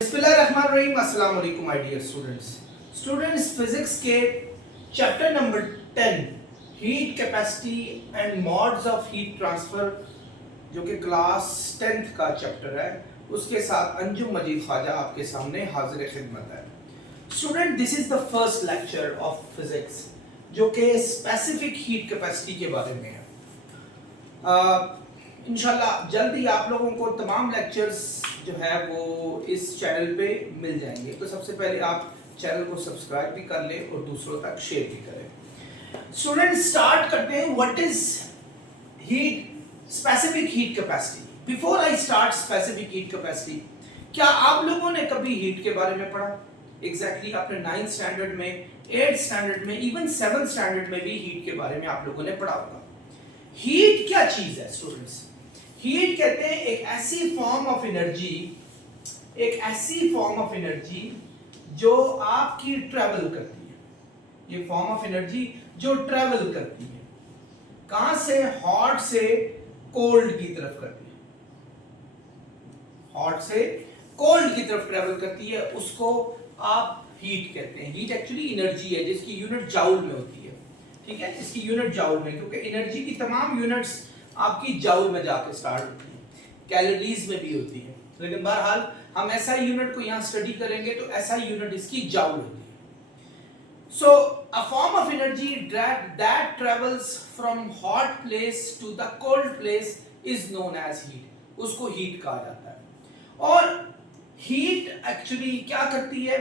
बिस्मिल्लाहिर्रहमानिर्रहीम। अस्सलाम वालेकुम माय डियर स्टूडेंट्स फिजिक्स के chapter number 10 heat capacity and modes of heat transfer जो कि क्लास 10th का चैप्टर है, उसके साथ अंजुम मजीद ख्वाजा आपके सामने हाजिर खिदमत है। Student, this is the first lecture of physics जो कि स्पेसिफिक हीट कैपेसिटी के बारे में है। इंशाल्लाह जल्द ही आप लोगों को तमाम लेक्चर्स जो है वो इस चैनल पे मिल जाएंगे। तो सबसे पहले आप चैनल को सब्सक्राइब भी कर लें और दूसरों तक शेयर भी करें। स्टूडेंट, स्टार्ट करते हैं। What is heat specific heat capacity. Before I start specific heat capacity, क्या आप लोगों ने कभी हीट के बारे में पढ़ा? एग्जैक्टली आपने 9th स्टैंडर्ड में, 8th स्टैंडर्ड में, इवन 7th स्टैंडर्ड में भी हीट के बारे में आप लोगों ने पढ़ा होगा। हीट क्या चीज है स्टूडेंट्स? हीट कहते हैं एक ऐसी फॉर्म ऑफ एनर्जी जो आपकी ट्रेवल करती है। ये फॉर्म ऑफ एनर्जी जो ट्रेवल करती है कहां से? हॉट से कोल्ड की तरफ करती है। हॉट से कोल्ड की तरफ ट्रेवल करती है, उसको आप हीट कहते हैं। हीट एक्चुअली एनर्जी है जिसकी यूनिट जाउल में होती है। ठीक है, इसकी यूनिट जाउल में, क्योंकि एनर्जी की तमाम यूनिट्स आपकी जाउल में जाके स्टार्ट होती है, कैलोरीज में भी होती है। लेकिन बहरहाल हम एसआई यूनिट को यहाँ स्टडी करेंगे तो एसआई यूनिट इसकी जाउल होती है। So a form of energy that travels from hot place to the cold place is known as heat. उसको हीट कहा जाता है। और हीट एक्चुअली क्या करती है?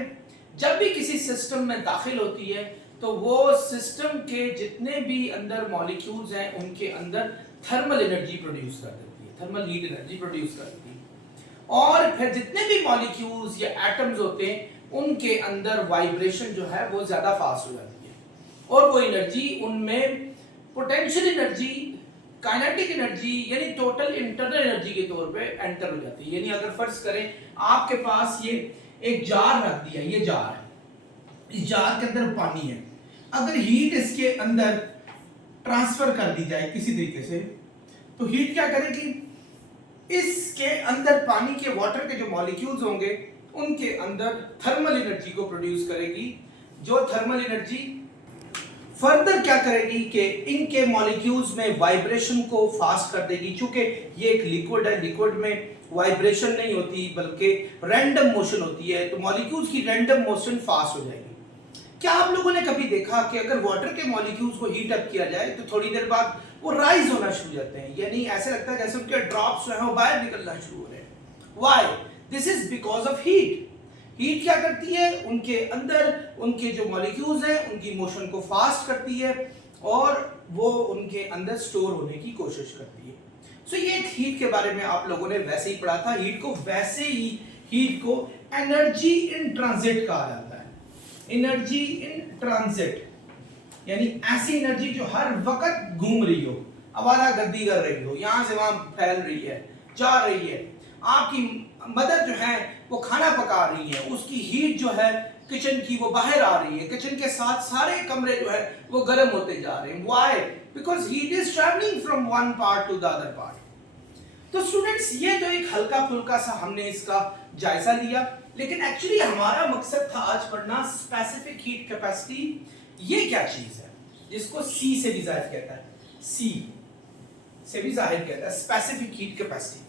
जब भी किसी सिस्टम में दाखिल होती है तो वो सिस्टम के जितने भी अंदर मॉलिक्यूल्स हैं उनके अंदर थर्मल एनर्जी प्रोड्यूस कर देती है, थर्मल हीट एनर्जी प्रोड्यूस कर देती है। और फिर जितने भी मॉलिक्यूल्स या एटम्स होते हैं उनके अंदर वाइब्रेशन जो है वो ज्यादा फास्ट हो जाती है और वो एनर्जी उनमें पोटेंशियल एनर्जी, काइनेटिक एनर्जी यानी टोटल इंटरनल एनर्जी के तौर पे एंटर हो जाती है। यानी अगर फर्ज करें आपके पास ये एक जार रख दिया, ये जार है, इस जार के अंदर पानी है, अगर हीट इसके अंदर ट्रांसफर कर दी जाए किसी तरीके से तो हीट क्या करेगी? इसके अंदर पानी के, वाटर के जो मॉलिक्यूल्स होंगे उनके अंदर थर्मल एनर्जी को प्रोड्यूस करेगी, जो थर्मल एनर्जी फर्दर क्या करेगी कि इनके मॉलिक्यूल्स में वाइब्रेशन को फास्ट कर देगी। चूंकि ये एक लिक्विड है, लिक्विड में वाइब्रेशन नहीं होती बल्कि रैंडम मोशन होती है, तो मॉलिक्यूल्स की रैंडम मोशन फास्ट हो जाएगी। क्या आप लोगों ने कभी देखा कि अगर वाटर के मॉलिक्यूल्स को हीट अप किया जाए तो थोड़ी देर बाद वो राइज होना शुरू हो जाते हैं, यानी ऐसे लगता है जैसे उनके ड्रॉप्स जो हैं वो बाहर निकलना शुरू हो रहे हैं। Why? This is because of heat. Heat क्या करती है? उनके अंदर उनके जो मॉलिक्यूल्स हैं उनकी मोशन को फास्ट करती है और वो उनके अंदर स्टोर होने की कोशिश करती है। सो ये हीट के बारे में आप लोगों ने वैसे ही पढ़ा था। हीट को एनर्जी इन ट्रांजिट कहा जाता है। एनर्जी इन ट्रांजिट यानी ऐसी एनर्जी जो हर वक्त घूम रही हो, आवारागर्दी कर रही हो, यहां से वहां फैल रही है, जा रही है। आपकी मदर जो है वो खाना पका रही है, उसकी हीट जो है किचन की वो बाहर आ रही है, किचन के साथ सारे कमरे जो है वो गर्म होते जा रहे हैं। Why? Because heat is travelling from one part two the other part. तो स्टूडेंट्स, ये तो एक हल्का फुल्का सा हमने इसका जायजा लिया, लेकिन एक्चुअली हमारा मकसद था आज पढ़ना स्पेसिफिक हीट कैपेसिटी। ये क्या चीज है जिसको सी से भी जाहिर कहता है, सी से भी जाहिर कहता है स्पेसिफिक हीट कैपेसिटी।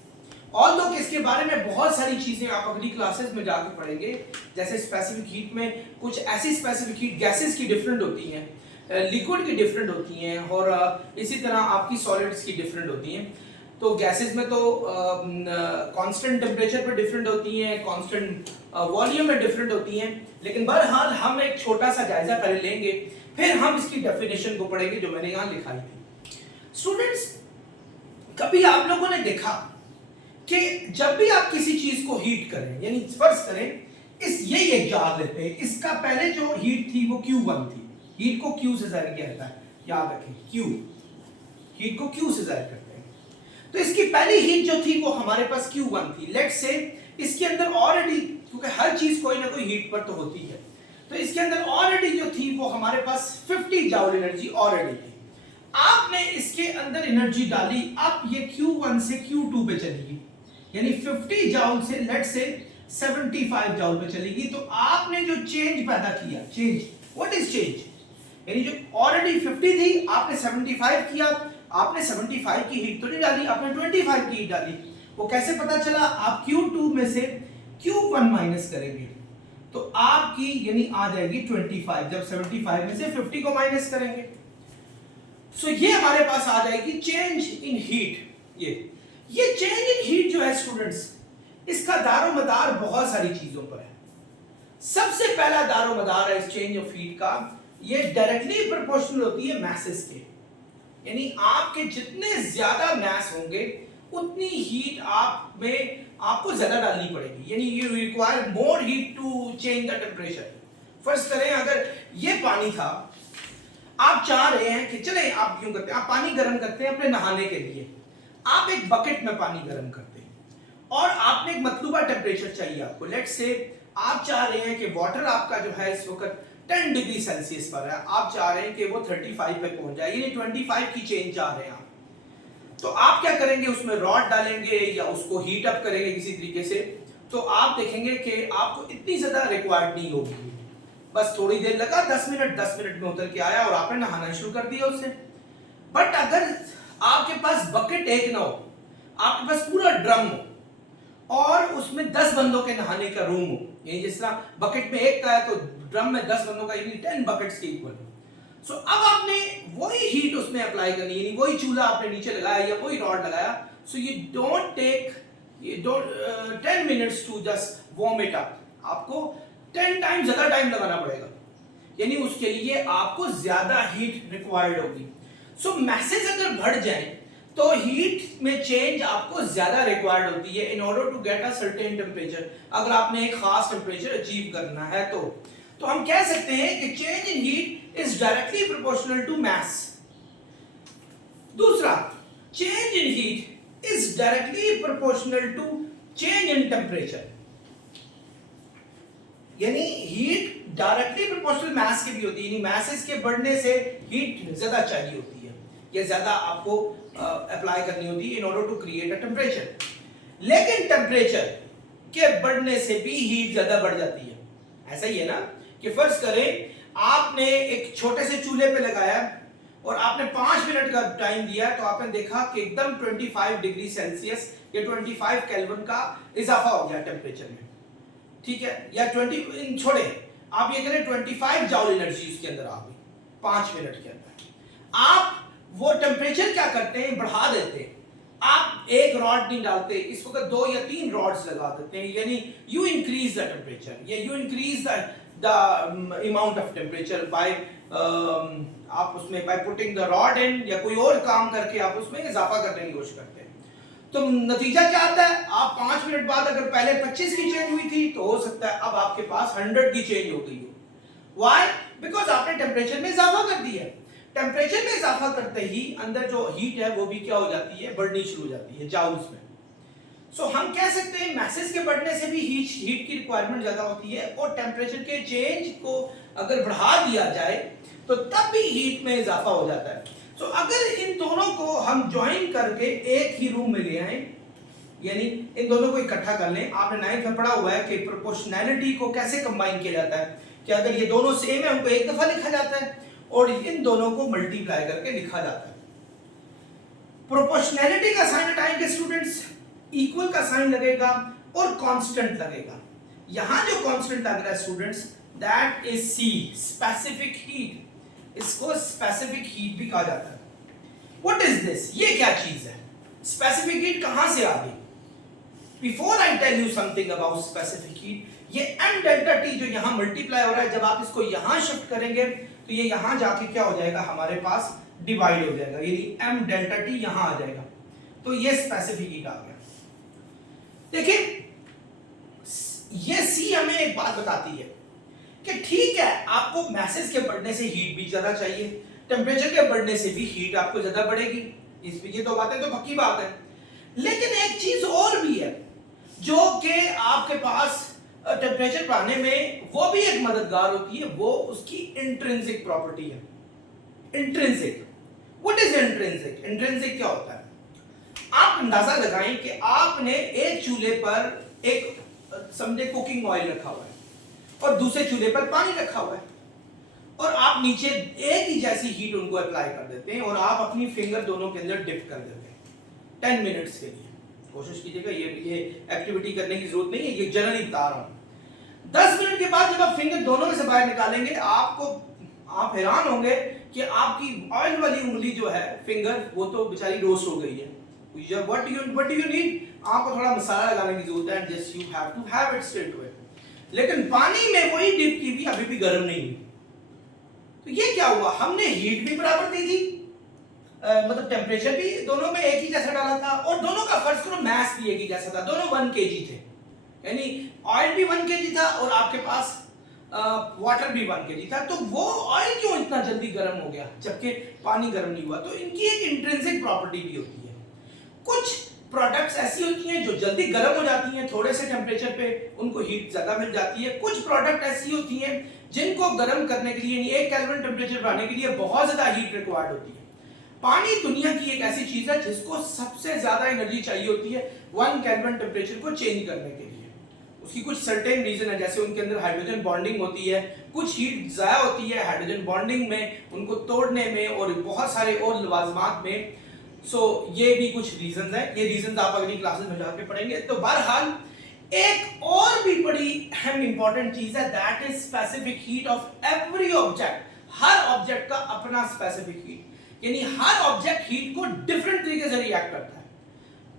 ऑल दो इसके बारे में बहुत सारी चीजें आप अगली क्लासेस में जाकर पढ़ेंगे। जैसे स्पेसिफिक हीट में कुछ ऐसी स्पेसिफिक हीट गैसेस की डिफरेंट होती हैं, लिक्विड की डिफरेंट होती हैं और इसी तरह आपकी सॉलिड्स की डिफरेंट होती हैं। तो गैसेस में तो कांस्टेंट टेम्परेचर पर डिफरेंट होती हैं, कांस्टेंट वॉल्यूम में डिफरेंट होती हैं। लेकिन बहरहाल हम एक छोटा सा जायजा पहले लेंगे, फिर हम इसकी डेफिनेशन को पढ़ेंगे जो मैंने यहाँ लिखाई थी। स्टूडेंट्स, कभी आप लोगों ने देखा कि जब भी आप किसी चीज को हीट करें, यानी फर्ज करें यही एक जार लेते हैं, इसका पहले जो हीट थी वो Q1 थी। हीट को Q से जाहिर किया जाता है, याद रखें, Q, हीट को Q से जाहिर करते हैं। तो इसकी पहली हीट जो थी वो हमारे पास Q1 थी। लेट्स से इसके अंदर ऑलरेडी, क्योंकि हर चीज कोई ना कोई हीट पर तो होती है, तो इसके अंदर ऑलरेडी जो थी वो हमारे पास 50 जाउल एनर्जी ऑलरेडी थी। आपने इसके अंदर एनर्जी डाली, अब ये Q1 से Q2 पे चली गई, यानी 50 जाउल से लेट्स से 75 जॉल पे चलेगी। तो आपने जो चेंज पैदा किया, चेंज, व्हाट इज चेंज, यानी जो ऑलरेडी 50 थी आपने 75 किया, आपने 75 की हीट तो नहीं डाली, आपने 25 की हीट डाली। वो कैसे पता चला? आप Q2 में से Q1 माइनस करेंगे तो आपकी यानी आ जाएगी 25, जब 75 में से 50 को माइनस करेंगे। सो ये हमारे पास आ जाएगी चेंज इन हीट। ये चेंज इन हीट जो है स्टूडेंट्स, इसका दारोमदार बहुत सारी चीजों पर है। सबसे पहला दारोमदार है इस चेंज ऑफ हीट का, ये डायरेक्टली प्रोपोर्शनल होती है मैसेस के, यानी आपके जितने ज्यादा मैस होंगे उतनी हीट आप में आपको ज्यादा डालनी पड़ेगी, यानी you require more heat to change the temperature. First करें, अगर ये पानी था, आप चाह रहे हैं कि चले आप क्यों करते हैं, आप पानी गर्म करते हैं अपने नहाने के लिए, आप एक बकेट में पानी गर्म करते हैं और आपने एक मतलूबा टेम्परेचर चाहिए आपको। लेट्स से आप चाह रहे हैं कि वाटर आपका जो है इस वक्त 10 डिग्री सेल्सियस पर है, आप चाह रहे हैं कि वो 35 पे पहुंच जाए, यानी 25 की चेंज चाह रहे हैं आप। तो आप क्या करेंगे, उसमें रॉड डालेंगे या उसको हीट अप करेंगे किसी तरीके से, तो आप देखेंगे कि आपको इतनी ज्यादा रिक्वायर्ड नहीं होगी, बस थोड़ी देर लगा, 10 मिनट में उतर के आया और आपने नहाना शुरू कर दिया उससे। बट अगर आपके पास बकेट एक ना हो, आपके पास पूरा ड्रम हो और उसमें 10 बंदों के नहाने का रूम हो, यानी जिस तरह बकेट में एक का है तो ड्रम में 10 बंदों का, यानी 10 बकेट्स के इक्वल। सो अब आपने वही हीट उसमें अप्लाई करनी है, यानी वही चूल्हा आपने नीचे लगाया या वही रॉड लगाया। So you don't take 10 minutes to just warm it up, आपको 10 टाइम ज्यादा टाइम लगाना पड़ेगा, यानी उसके लिए आपको ज्यादा हीट रिक्वायर्ड होगी। सो मैसेज अगर बढ़ जाए तो हीट में चेंज आपको ज्यादा रिक्वायर्ड होती है in order to get a certain temperature, अगर आपने एक खास टेम्परेचर अचीव करना है तो हम कह सकते हैं कि change in heat is directly proportional to mass. दूसरा, change in heat is directly proportional to change in temperature, यानी हीट डायरेक्टली प्रोपोर्शनल मास की भी होती है, यानी मासेस के बढ़ने से हीट ज्यादा चाहिए होती है या ज्यादा आपको अप्लाई करनी होती है in order to create a temperature. लेकिन टेम्परेचर के बढ़ने से भी हीट ज्यादा बढ़ जाती है। ऐसा ही है ना कि फर्ज करें आपने एक छोटे से चूल्हे पे लगाया और आपने 5 मिनट का टाइम दिया, तो आपने देखा कि एकदम 25 डिग्री सेल्सियस या 25 केल्विन का इजाफा हो गया टेम्परेचर में, ठीक है, या 20 छोड़े, आप ये करें 25 जॉल एनर्जी उसके अंदर आ गई 5 मिनट के अंदर। आप वो टेम्परेचर क्या करते हैं, बढ़ा देते हैं। आप एक रॉड नहीं डालते, इस वक्त 2 या 3 रॉड्स लगा देते हैं, यानी यू इंक्रीज द टेम्परेचर या you increase the amount of temperature by आप उसमें बाय पुटिंग द रॉड इन या कोई और काम करके आप उसमें इजाफा करने की कोशिश करते हैं। तो नतीजा क्या आता है, आप 5 मिनट बाद अगर पहले 25 की चेंज हुई थी तो हो सकता है अब आपके पास 100 की चेंज हो गई हो। व्हाई? बिकॉज आपने टेम्परेचर में इजाफा कर दिया है। टेम्परेचर में इजाफा करते ही अंदर जो हीट है वो भी क्या हो जाती है, बढ़नी शुरू हो जाती है जाउल्स में। सो हम कह सकते हैं मैसेज के बढ़ने से भी हीट की रिक्वायरमेंट ज्यादा होती है, और टेम्परेचर के चेंज को अगर बढ़ा दिया जाए तो तब भी हीट में इजाफा हो जाता है। सो अगर इन दोनों को हम ज्वाइन करके एक ही रूम में ले आए, यानी इन दोनों को इकट्ठा कर लें, आपने 9th में पढ़ा हुआ है कि प्रोपोर्शनैलिटी को कैसे कंबाइन किया जाता है, कि अगर ये दोनों सेम है उनको एक दफा लिखा जाता है और इन दोनों को मल्टीप्लाई करके लिखा जाता है। प्रोपोर्शनैलिटी का साइन हटाएंगे स्टूडेंट्स, इक्वल का साइन लगेगा और कांस्टेंट लगेगा। यहां जो कांस्टेंट लग रहा है students, that is C, specific heat. इसको स्पेसिफिक हीट भी कहा जाता है। व्हाट इज दिस, ये क्या चीज है, स्पेसिफिक हीट कहां से आ गई? Before I tell you something about specific heat, ये m डेल्टा t जो यहां मल्टीप्लाई हो रहा है, जब आप इसको यहां शिफ्ट करेंगे तो ये यहां जाके क्या हो जाएगा, हमारे पास डिवाइड हो जाएगा, यानी m डेल्टा t यहां आ जाएगा, तो ये स्पेसिफिक हीट आ गया। देखिए ये c हमें एक बात बताती है कि ठीक है, आपको मैसेज के बढ़ने से हीट भी ज्यादा चाहिए, टेम्परेचर के बढ़ने से भी हीट आपको ज्यादा बढ़ेगी, इसमें ये दो बातें तो पक्की बात है। लेकिन एक चीज और भी है जो कि आपके पास टेम्परेचर बढ़ाने में वो भी एक मददगार होती है, वो उसकी इंट्रिंसिक प्रॉपर्टी है। Intrinsic, what is intrinsic? Intrinsic क्या होता है? आप अंदाजा लगाएं कि आपने एक चूल्हे पर एक समझे कुकिंग ऑयल रखा हुआ है और दूसरे चूल्हे पर पानी रखा हुआ है और आप नीचे एक ही जैसी हीट उनको अप्लाई कर देते हैं और आप अपनी फिंगर दोनों के अंदर डिप कर देते हैं 10 मिनट्स के लिए। कोशिश कीजिएगा, ये एक्टिविटी करने की जरूरत नहीं है, ये जनरली बता रहा हूं। 10 मिनट के बाद जब आप फिंगर दोनों में से बाहर निकालेंगे आप हैरान होंगे कि आपकी ऑयल वाली उंगली जो है फिंगर वो तो बेचारी रोस्ट हो गई है। What do you need? आपको थोड़ा मसाला लगाने की जरूरत है, just you have to have it straight away. लेकिन पानी में वही डिप की भी अभी भी गर्म नहीं हुई। तो ये क्या हुआ, हमने हीट भी बराबर दी थी, मतलब टेम्परेचर भी दोनों में एक ही जैसा डाला था और दोनों का फर्ज करो मैस भी एक ही जैसा था, दोनों 1 kg थे, यानी ऑयल भी 1 kg था और आपके पास वाटर भी 1 kg था। तो वो ऑयल क्यों इतना जल्दी गर्म हो गया जबकि पानी गर्म नहीं हुआ? तो इनकी एक इंट्रिंसिक प्रॉपर्टी भी होती है। कुछ प्रोडक्ट्स ऐसी होती हैं जो जल्दी गर्म हो जाती हैं, थोड़े से टेम्परेचर पे उनको हीट ज्यादा मिल जाती है। कुछ प्रोडक्ट ऐसी होती हैं जिनको गर्म करने के लिए, यानी 1 केल्विन टेम्परेचर बढ़ाने के लिए बहुत ज्यादा हीट रिक्वायर्ड होती है। पानी दुनिया की एक ऐसी चीज है जिसको सबसे ज्यादा एनर्जी चाहिए होती है 1 केल्विन टेम्परेचर को चेंज करने के लिए। उसकी कुछ सर्टेन रीजन है, जैसे उनके अंदर हाइड्रोजन बॉन्डिंग होती है, कुछ हीट जाया होती है हाइड्रोजन बॉन्डिंग में, उनको तोड़ने में और बहुत सारे और लवाजमात में। ये भी कुछ रीजंस हैं, ये रीजंस आप अगली क्लासेस में जाके पढ़ेंगे। तो बहरहाल एक और भी बड़ी अहम इंपॉर्टेंट चीज है, that is specific heat of every object. Her object का अपना स्पेसिफिक हीट, यानी हर ऑब्जेक्ट हीट को डिफरेंट तरीके से रिएक्ट करता है।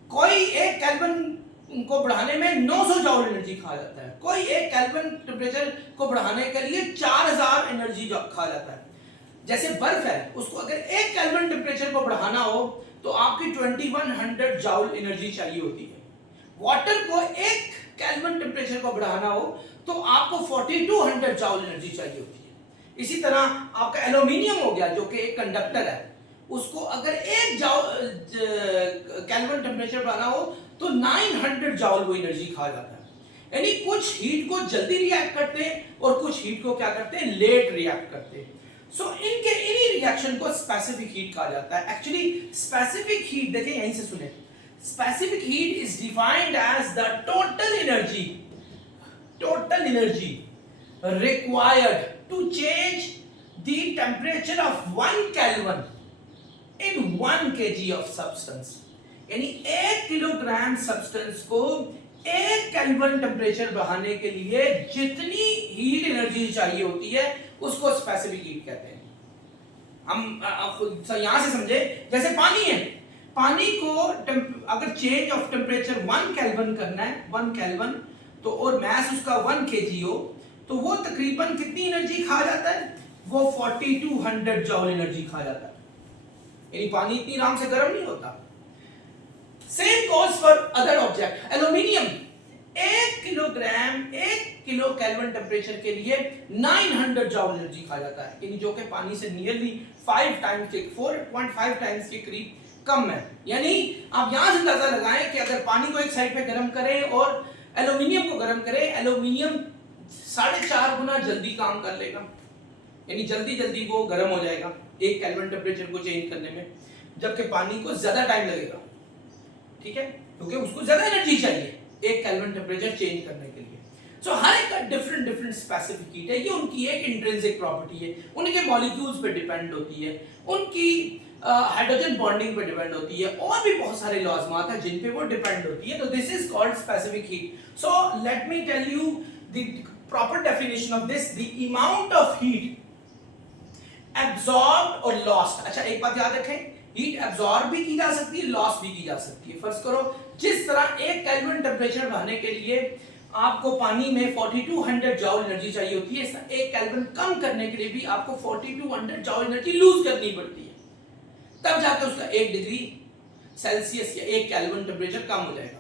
कोई 1 केल्विन को बढ़ाने में 900 जूल एनर्जी खा जाता है, कोई 1 केल्विन टेम्परेचर को बढ़ाने के लिए 4000 एनर्जी खा जाता है। जैसे बर्फ है, उसको अगर 1 केल्विन टेम्परेचर को बढ़ाना हो तो आपकी 2100 जूल एनर्जी चाहिए होती है। वाटर को 1 केल्विन टेम्परेचर को बढ़ाना हो तो आपको 4200 जूल एनर्जी चाहिए होती है। इसी तरह आपका एल्यूमिनियम हो गया जो कि एक कंडक्टर है, उसको अगर 1 केल्विन टेम्परेचर बढ़ाना हो तो 900 जूल वो एनर्जी खा जाता है। यानी कुछ हीट को जल्दी रिएक्ट करते हैं और कुछ हीट को क्या करते हैं, लेट रिएक्ट करते हैं। इन्हीं रिएक्शन को स्पेसिफिक हीट कहा जाता है। एक्चुअली स्पेसिफिक हीट देखिए, यहीं से सुने, specific heat is defined as the total energy required to change the temperature of 1 Kelvin in 1 kg of substance। यानी 1 किलोग्राम सब्सटेंस को 1 केल्विन टेम्परेचर बढ़ाने के लिए जितनी हीट एनर्जी चाहिए होती है उसको स्पेसिफिक हीट कहते हैं। हम यहां से समझे, जैसे पानी है, पानी को अगर चेंज ऑफ टेम्परेचर 1 केल्विन करना है, 1 केल्विन तो और मास उसका 1 kg हो तो वो तकरीबन कितनी एनर्जी खा जाता है, वो 4200 जूल एनर्जी खा जाता है। यानी पानी इतनी आराम से गर्म नहीं होता। Same goes for other object. Aluminium 1 kilogram 1 kilo kelvin temperature के लिए 900 जूल एनर्जी खा जाता है, यानी जो कि पानी से नियरली 5 टाइम्स के 4.5 टाइम्स के करीब कम है। यानी आप यहां से अंदाजा लगाएं कि अगर पानी को एक साइड पे गर्म करें और एल्यूमिनियम को गर्म करें, एल्यूमिनियम 4.5 गुना जल्दी काम कर लेगा, यानी जल्दी वो गर्म हो जाएगा 1 केल्विन टेम्परेचर को चेंज करने में, जबकि पानी को ज्यादा टाइम लगेगा। ठीक है, क्योंकि उसको ज्यादा एनर्जी चाहिए 1 केल्विन टेम्परेचर चेंज करने के लिए। हर एक का डिफरेंट स्पेसिफिक हीट है, ये उनकी एक इंट्रिंसिक प्रॉपर्टी है, उनके मॉलिक्यूल्स पे डिपेंड होती है, उनकी हाइड्रोजन बॉन्डिंग पे डिपेंड होती है, और भी बहुत सारे लॉज़मात हैं जिन पे वो डिपेंड होती है। तो this is called specific heat. So let me tell you the proper definition of this, the amount of heat absorbed और लॉस्ट। अच्छा, एक बात याद रखें, हीट एब्सॉर्ब भी की जा सकती है, लॉस भी की जा सकती है। फर्ज करो जिस तरह 1 केल्विन टेम्परेचर बढ़ाने के लिए आपको पानी में 4200 जूल एनर्जी चाहिए होती है, 1 केल्विन कम करने के लिए भी आपको 4200 जूल एनर्जी लूज करनी पड़ती है, तब जाकर उसका 1 डिग्री सेल्सियस या 1 केल्विन टेम्परेचर कम हो जाएगा।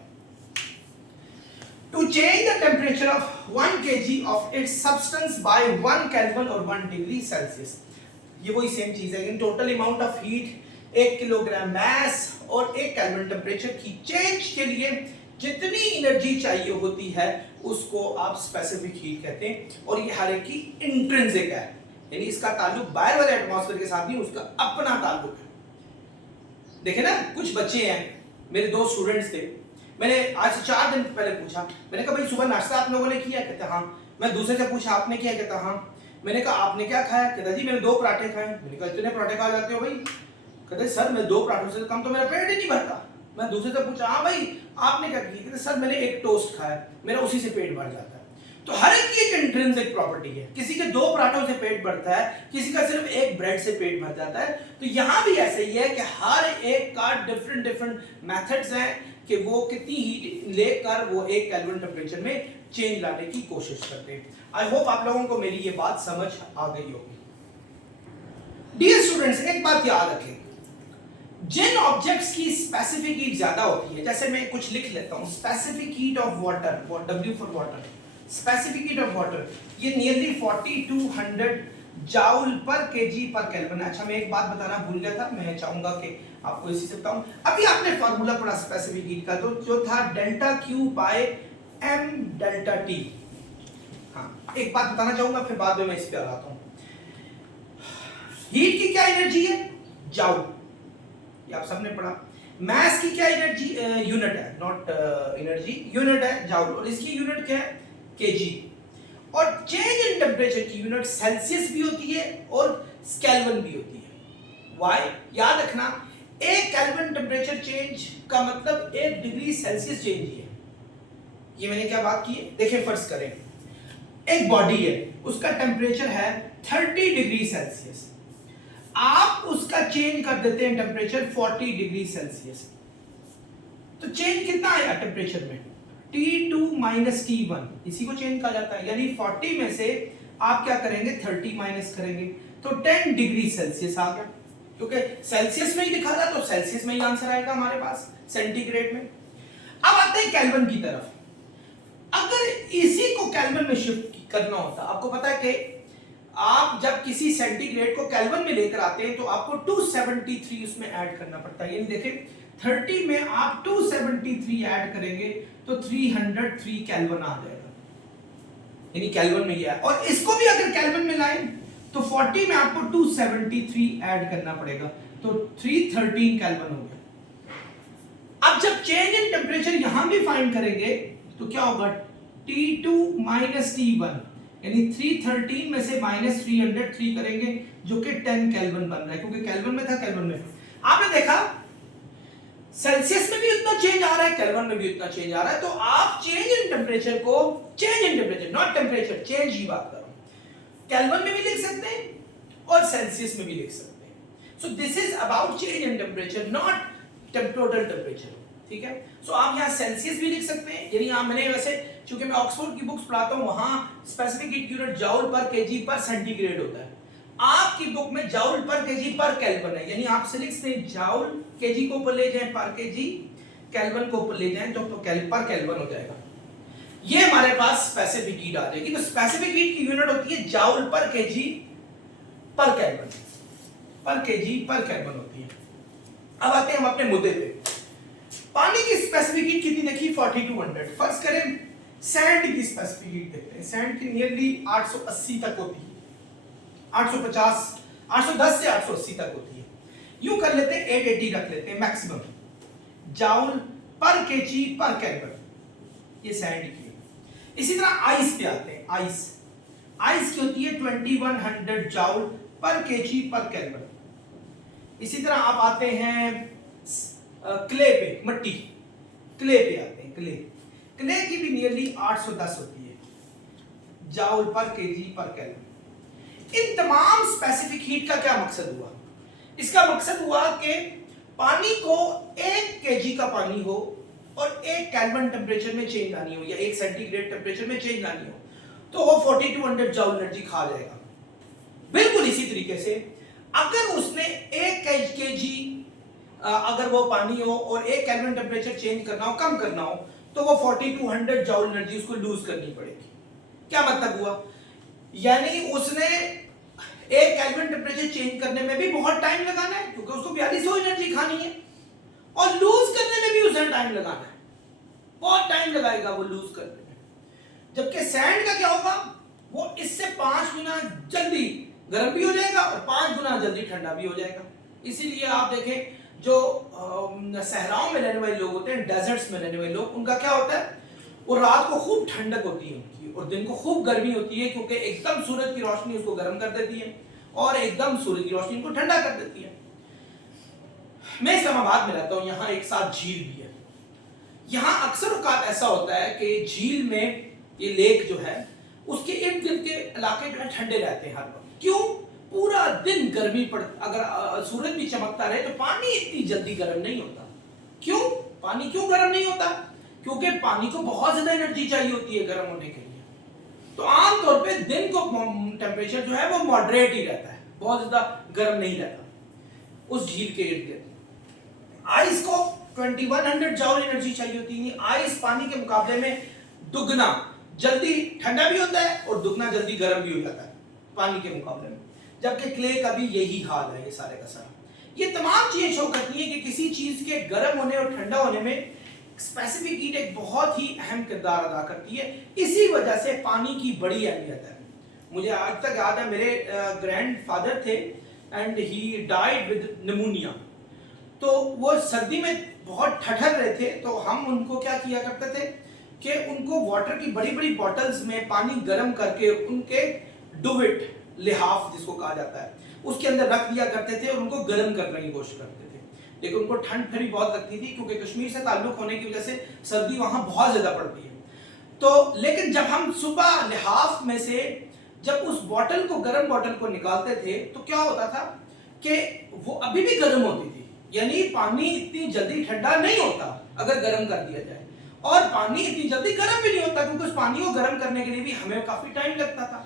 To change the temperature of 1 kg of its substance by 1 Kelvin or 1 degree Celsius, ये वही सेम चीज है। In total amount of heat 1 kilogram mass और 1 केल्विन टेम्परेचर की चेंज के लिए जितनी एनर्जी चाहिए होती है उसको आप स्पेसिफिक हीट कहते हैं, और ये हर एक की इंट्रिंसिक है, यानी इसका ताल्लुक बाहर वाले एटमॉस्फेयर के साथ नहीं, उसका अपना ताल्लुक है। देखे ना, कुछ बच्चे हैं, मेरे 2 स्टूडेंट्स थे, मैंने आज से 4 दिन पहले पूछा, मैंने कहा भाई सुबह नाश्ता आप लोगों ने किया? कहते हाँ। मैं दूसरे से पूछा आपने किया? कहता हाँ। मैंने कहा आपने क्या खाया? कहता जी मैंने 2 पराठे खाए। मैंने कहा इतने पराठे खा जाते हो भाई? कहते सर मैं 2 पराठों से कम तो मेरा पेट ही नहीं भरता। मैं दूसरे से पूछा हाँ भाई आपने क्या किया? कहते सर मैंने 1 टोस्ट खाया, मेरा उसी से पेट भर जाता है। तो हर एक की एक इंट्रिंसिक प्रॉपर्टी है, किसी के 2 पराठों से पेट भरता है, किसी का सिर्फ 1 ब्रेड से पेट भर जाता है। तो यहां भी ऐसे ही है कि हर एक का डिफरेंट मेथड्स हैं कि वो कितनी हीट लेकर वो 1 केल्विन टेम्परेचर में चेंज लाने की कोशिश करते हैं। आई होप आप लोगों को मेरी ये बात समझ आ गई होगी। डियर स्टूडेंट्स, एक बात याद रखें, जिन ऑब्जेक्ट्स की स्पेसिफिक हीट ज्यादा होती है, जैसे मैं कुछ लिख लेता हूं, specific heat of water, W for water, specific heat of water, ये nearly 4200 joule per KG per kelvin. अच्छा मैं एक बात बताना भूल गया था, मैं चाहूंगा कि आपको इसी से बताऊं। अभी आपने फार्मूला पढ़ा स्पेसिफिक हीट का, तो जो था delta Q by m delta T। हाँ, एक बात बताना चाहूंगा, फिर बाद में मैं इस पे आता हूं। हीट की क्या एनर्जी है? जाउल, ये आप सबने पढ़ा। मास की क्या एनर्जी यूनिट है, नॉट एनर्जी, यूनिट है जाउल, और इसकी यूनिट क्या है? केजी। और चेंज इन टेम्परेचर की यूनिट सेल्सियस भी होती है और केल्विन भी होती है। व्हाई? याद रखना, 1 केल्विन टेम्परेचर चेंज का मतलब 1 डिग्री सेल्सियस चेंज ही है। ये मैंने क्या बात की है? देखिए फर्ज करें एक बॉडी है, उसका टेम्परेचर है 30 डिग्री सेल्सियस, आप उसका चेंज कर देते हैं टेम्परेचर 40 डिग्री सेल्सियस, तो चेंज कितना आएगा टेम्परेचर में? T2 माइनस T1, इसी को चेंज कहा जाता है। यानी 40 में से आप क्या करेंगे? 30 माइनस करेंगे, तो 10 डिग्री सेल्सियस आ गया, क्योंकि सेल्सियस में ही लिखा था तो सेल्सियस में ही आंसर आएगा हमारे पास, सेंटीग्रेड में। अब आते हैं केल्विन की तरफ। अगर इसी को केल्विन में शिफ्ट करना होता, आपको पता है कि आप जब किसी सेंटीग्रेड को केल्विन में लेकर आते हैं तो आपको 273 उसमें ऐड करना पड़ता है। यानी देखिए 30 में आप 273 ऐड करेंगे तो 303 केल्विन आ जाएगा, यानी केल्विन में ही है। और इसको भी अगर केल्विन में लाएं तो 40 में आपको 273 ऐड करना पड़ेगा, तो 313 केल्विन हो गया। अब जब चेंज इन टेम्परेचर यहां भी फाइंड करेंगे तो क्या होगा? T2 माइनस T1, यानी 313 में से माइनस 303 करेंगे जो कि 10 केल्विन बन रहा है, क्योंकि केल्विन में था, केल्विन में। आपने देखा सेल्सियस में भी उतना चेंज आ रहा है, केल्विन में भी उतना चेंज आ रहा है। तो आप चेंज इन टेम्परेचर को, change in temperature not temperature, change ही बात कर रहा हूं, केल्विन में भी लिख सकते हैं और सेल्सियस में भी लिख सकते हैं। So this is about change in temperature, not total temperature, ठीक है। सो आप यहाँ सेल्सियस भी लिख सकते हैं, यानी यहाँ मैंने वैसे चूंकि मैं ऑक्सफोर्ड की बुक्स पढ़ाता हूँ, वहां specific heat unit joule per KG पर सेंटीग्रेड होता है। आपकी बुक में joule per KG per kelvin है, यानी आप से लिख सकते हैं जाउल केजी को ऊपर ले जाएं, पर केजी, केल्विन को ऊपर ले जाएं तो पर केल्विन हो जाएगा। ये हमारे पास स्पेसिफिक हीट आ जाएगी। तो स्पेसिफिक हीट की यूनिट होती है joule per KG per kelvin, पर केजी पर केल्विन होती है। अब आते हैं हम अपने मुद्दे पे। पानी की स्पेसिफिक हीट कितनी देखी? 4200। फर्ज करें सैंड की स्पेसिफिक हीट देखते हैं, सैंड की नियरली 880 तक होती है, 850, 810 से 880 तक होती है। यूं कर लेते हैं 880 रख लेते हैं maximum joule per KG per kelvin, ये सैंड की है। इसी तरह आइस पे आते हैं, आइस की होती है 2100 joule per KG per kelvin. इसी तरह आप आते हैं क्ले पे, मट्टी, क्ले पे आते हैं, क्ले की भी नियरली 810 होती है joule per KG per kelvin. इन तमाम स्पेसिफिक हीट का क्या मकसद हुआ? इसका मकसद हुआ कि पानी को 1 केजी का पानी हो और 1 केल्विन टेम्परेचर में चेंज लानी हो, या 1 सेंटीग्रेड टेम्परेचर में चेंज लानी हो, तो वो 4200 जाउल एनर्जी खा जाएगा। बिल्कुल इसी तरीके से अगर उसने 1 केजी अगर वो पानी हो और 1 केल्विन टेम्परेचर चेंज करना हो, कम करना हो, तो वो 4200 जाउल एनर्जी उसको लूज करनी पड़ेगी। क्या मतलब हुआ? यानी उसने 1 केल्विन टेम्परेचर चेंज करने में भी बहुत टाइम लगाना है, क्योंकि उसको 4200 एनर्जी खानी है, और लूज करने में भी उसे टाइम लगाना है, बहुत टाइम लगाएगा वो लूज करने में। जबकि सैंड का क्या होगा? वो इससे 5 गुना जल्दी गर्म भी हो जाएगा और 5 गुना जल्दी ठंडा भी हो जाएगा। इसीलिए आप देखें जो सहराओं में रहने वाले लोग होते हैं, डेजर्ट्स में रहने वाले लोग, उनका क्या होता है, वो रात को खूब ठंडक होती है उनकी और दिन को खूब गर्मी होती है, क्योंकि एकदम सूरज की रोशनी उसको गर्म कर देती है और एकदम सूरज की रोशनी उनको ठंडा कर देती है। मैं इस्लामाबाद में रहता हूँ, यहाँ एक साथ झील भी है। यहाँ अक्सर औकात ऐसा होता है कि झील में ये लेक जो है उसके इर्द गिर्द के इलाके जो है ठंडे रहते हैं हर वक्त। क्यों? पूरा दिन गर्मी पड़, अगर सूरज भी चमकता रहे तो पानी इतनी जल्दी गर्म नहीं होता। क्यों? पानी क्यों गर्म नहीं होता? क्योंकि पानी को बहुत ज्यादा एनर्जी चाहिए होती है गर्म होने के लिए। तो आमतौर पे दिन को टेम्परेचर जो है वो मॉडरेट ही रहता है, बहुत ज्यादा गर्म नहीं रहता उस झील के इर्द गिर्द। आइस को 2100 जॉल एनर्जी चाहिए होती है। आइस पानी के मुकाबले में दुगना जल्दी ठंडा भी होता है और दुगना जल्दी गर्म भी हो जाता है पानी के मुकाबले में, जबकि क्ले का भी यही हाल है। ये सारे का सारा, ये तमाम चीजें शो करती है कि किसी चीज के गर्म होने और ठंडा होने में स्पेसिफिक हीट एक बहुत ही अहम किरदार अदा करती है। इसी वजह से पानी की बड़ी अहमियत है। मुझे आज तक याद है, मेरे ग्रैंडफादर थे and he died with pneumonia. तो वो सर्दी में बहुत ठठर रहे थे, तो हम उनको क्या किया करते थे कि उनको वाटर की बड़ी बड़ी बॉटल्स में पानी गर्म करके उनके डुविट, लिहाफ जिसको कहा जाता है, उसके अंदर रख दिया करते थे और उनको गर्म करने की कोशिश करते थे। लेकिन उनको ठंड फिर भी बहुत लगती थी, क्योंकि कश्मीर से ताल्लुक होने की वजह से सर्दी वहां बहुत ज्यादा पड़ती है। तो लेकिन जब हम सुबह लिहाफ में से जब उस बॉटल को, गर्म बॉटल को निकालते थे, तो क्या होता था कि वो अभी भी गर्म होती थी। यानी पानी इतनी जल्दी ठंडा नहीं होता अगर गर्म कर दिया जाए, और पानी इतनी जल्दी गर्म भी नहीं होता, क्योंकि उस पानी को गर्म करने के लिए भी हमें काफी टाइम लगता था।